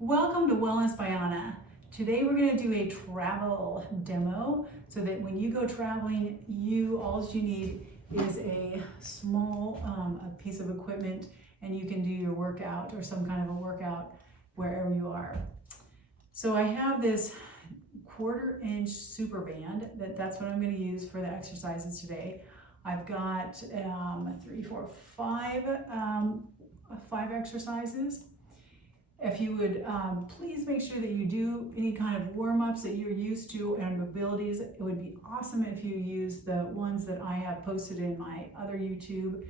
Welcome to Wellness by Anna. Today we're going to do a travel demo so that when you go traveling, all you need is a small a piece of equipment and you can do your workout or some kind of a workout wherever you are. So I have this 1/4 inch superband that's what I'm going to use for the exercises today. I've got 5 exercises. If you would please make sure that you do any kind of warm-ups that you're used to and mobilities. It would be awesome if you use the ones that I have posted in my other YouTube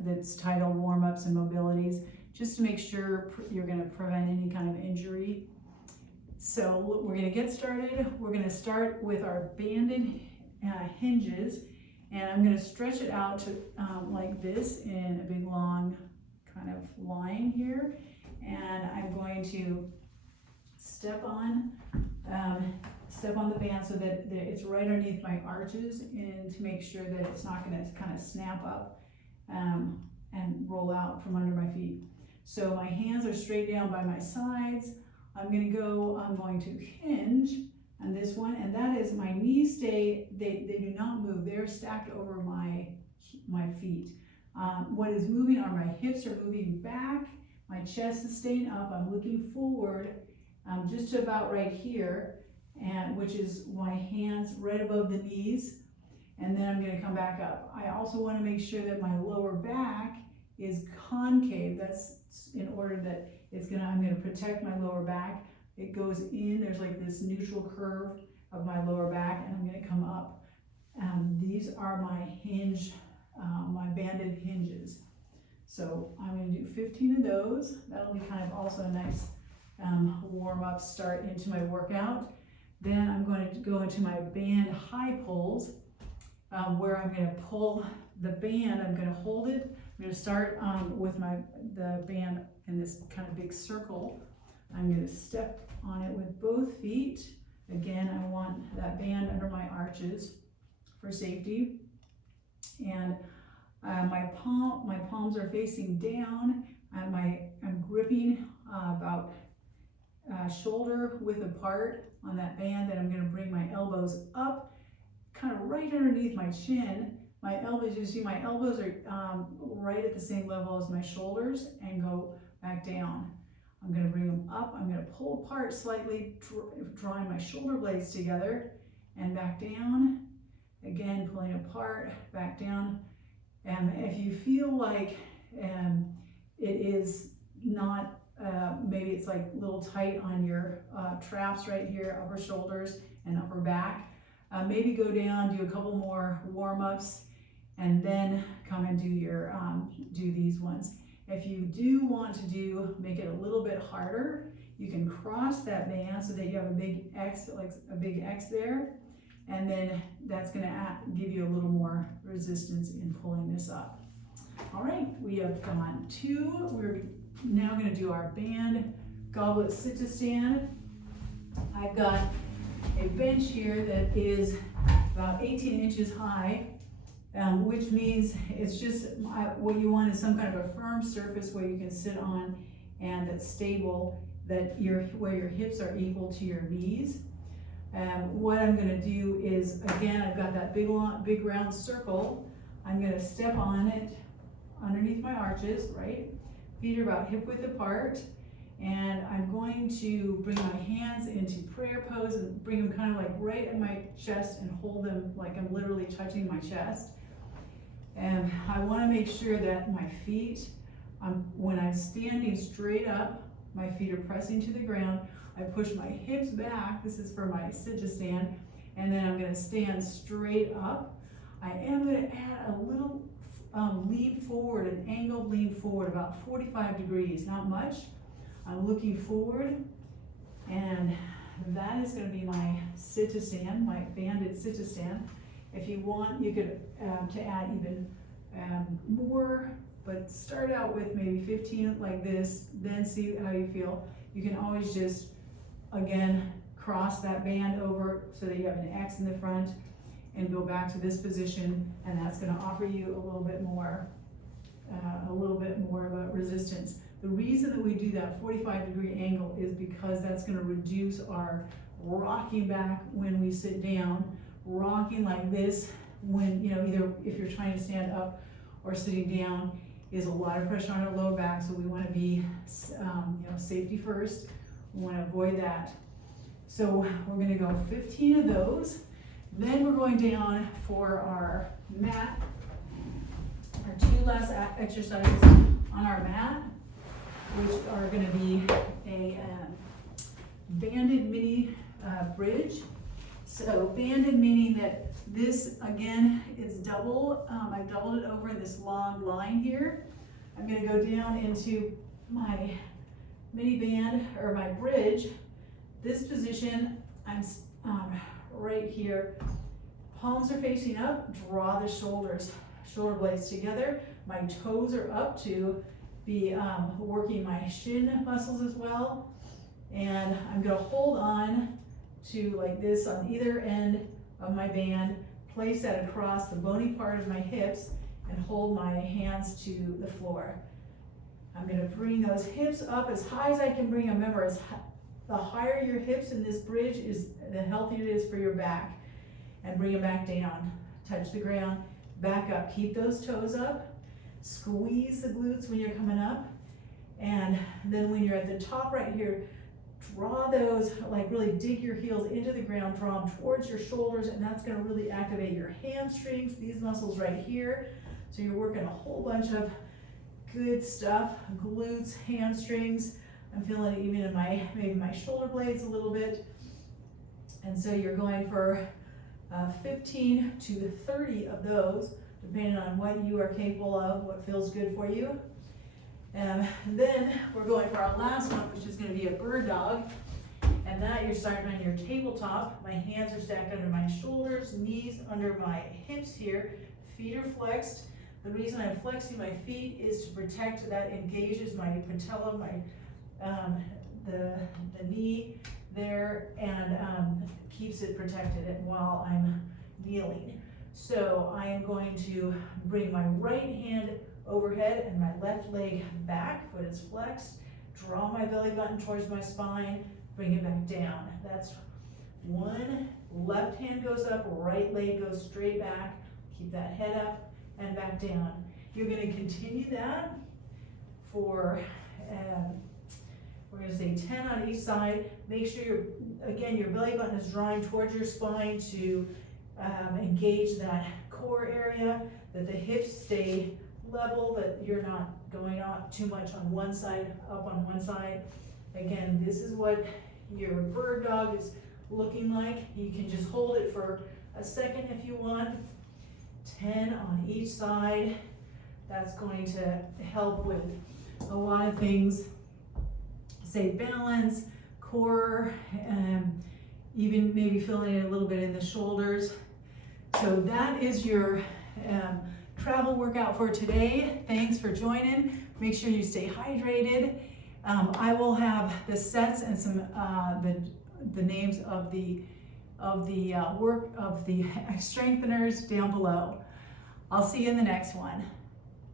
that's titled warm-ups and mobilities, just to make sure you're going to prevent any kind of injury. So we're going to get started. We're going to start with our banded hinges, and I'm going to stretch it out to like this in a big long kind of line here. And I'm going to step on the band so that it's right underneath my arches, and to make sure that it's not going to kind of snap up and roll out from under my feet. So my hands are straight down by my sides. I'm going to hinge on this one, and that is my knees they do not move. They're stacked over my feet. What is moving are my hips are moving back. My chest is staying up. I'm looking forward just to about right here, and which is my hands right above the knees, and then I'm going to come back up. I also want to make sure that my lower back is concave. That's in order that I'm going to protect my lower back. It goes in, there's like this neutral curve of my lower back, and I'm going to come up. These are my my banded hinges. So I'm going to do 15 of those. That'll be kind of also a nice warm-up start into my workout. Then I'm going to go into my band high pulls, where I'm going to pull the band. I'm going to hold it. I'm going to start with the band in this kind of big circle. I'm going to step on it with both feet. Again, I want that band under my arches for safety. And my palms are facing down, and I'm gripping about shoulder width apart on that band. Then I'm going to bring my elbows up, kind of right underneath my chin. My elbows, you see my elbows are right at the same level as my shoulders, and go back down. I'm going to bring them up. I'm going to pull apart slightly, drawing my shoulder blades together, and back down. Again, pulling apart, back down. If you feel like it is not, maybe it's like a little tight on your traps right here, upper shoulders and upper back, maybe go down, do a couple more warm-ups, and then come and do these ones. If you do want to make it a little bit harder, you can cross that band so that you have a big X, like a big X there. And then that's going to give you a little more resistance in pulling this up. All right, we have gone 2. We're now going to do our band goblet sit to stand. I've got a bench here that is about 18 inches high, which means it's just what you want is some kind of a firm surface where you can sit on, and that's stable, where your hips are equal to your knees. What I'm going to do is, again, I've got that big round circle. I'm going to step on it underneath my arches, right? Feet are about hip width apart. And I'm going to bring my hands into prayer pose and bring them kind of like right at my chest and hold them like I'm literally touching my chest. And I want to make sure that my feet, when I'm standing straight up, my feet are pressing to the ground. I push my hips back. This is for my sit to stand. And then I'm going to stand straight up. I am going to add a little lean forward, an angled lean forward, about 45 degrees, not much. I'm looking forward, and that is going to be my sit to stand, my banded sit to stand. If you want, you could to add even more, but start out with maybe 15 like this, then see how you feel. You can always just, again, cross that band over so that you have an X in the front and go back to this position, and that's going to offer you a little bit more of a resistance. The reason that we do that 45-degree angle is because that's going to reduce our rocking back when we sit down. Rocking like this when, you know, either if you're trying to stand up or sitting down is a lot of pressure on our lower back, so we want to be, you know, safety first. We want to avoid that. So we're going to go 15 of those. Then we're going down for our mat, our 2 last exercises on our mat, which are going to be a banded mini bridge. So banded meaning that this, again, is double. I've doubled it over in this long line here. I'm going to go down into my mini band, or my bridge. This position, I'm right here. Palms are facing up. Draw the shoulder blades together. My toes are up to be working my shin muscles as well. And I'm going to hold on to like this on either end of my band, place that across the bony part of my hips, and hold my hands to the floor. I'm going to bring those hips up as high as I can bring them. Remember, the higher your hips in this bridge is, the healthier it is for your back. And bring them back down. Touch the ground, back up. Keep those toes up. Squeeze the glutes when you're coming up. And then when you're at the top right here, draw those, like really dig your heels into the ground, draw them towards your shoulders, and that's going to really activate your hamstrings, these muscles right here. So you're working a whole bunch of good stuff, glutes, hamstrings. I'm feeling it even in maybe my shoulder blades a little bit. And so you're going for 15 to 30 of those, depending on what you are capable of, what feels good for you. And then we're going for our last one, which is going to be a bird dog. And that you're starting on your tabletop. My hands are stacked under my shoulders, knees under my hips here, feet are flexed. The reason I'm flexing my feet is to protect that engages my patella, the knee there, and keeps it protected while I'm kneeling. So I am going to bring my right hand overhead and my left leg back, foot is flexed, draw my belly button towards my spine, bring it back down. That's one. Left hand goes up, right leg goes straight back, keep that head up and back down. You're going to continue that for, we're going to say 10 on each side. Make sure your belly button is drawing towards your spine to engage that core area, that the hips stay level, that you're not going out too much on one side, up on one side. Again, this is what your bird dog is looking like. You can just hold it for a second if you want. 10 on each side. That's going to help with a lot of things. Say balance, core, even maybe feeling it a little bit in the shoulders. So that is your travel workout for today. Thanks for joining. Make sure you stay hydrated. I will have the sets and some the names of the work of the strengtheners down below. I'll see you in the next one.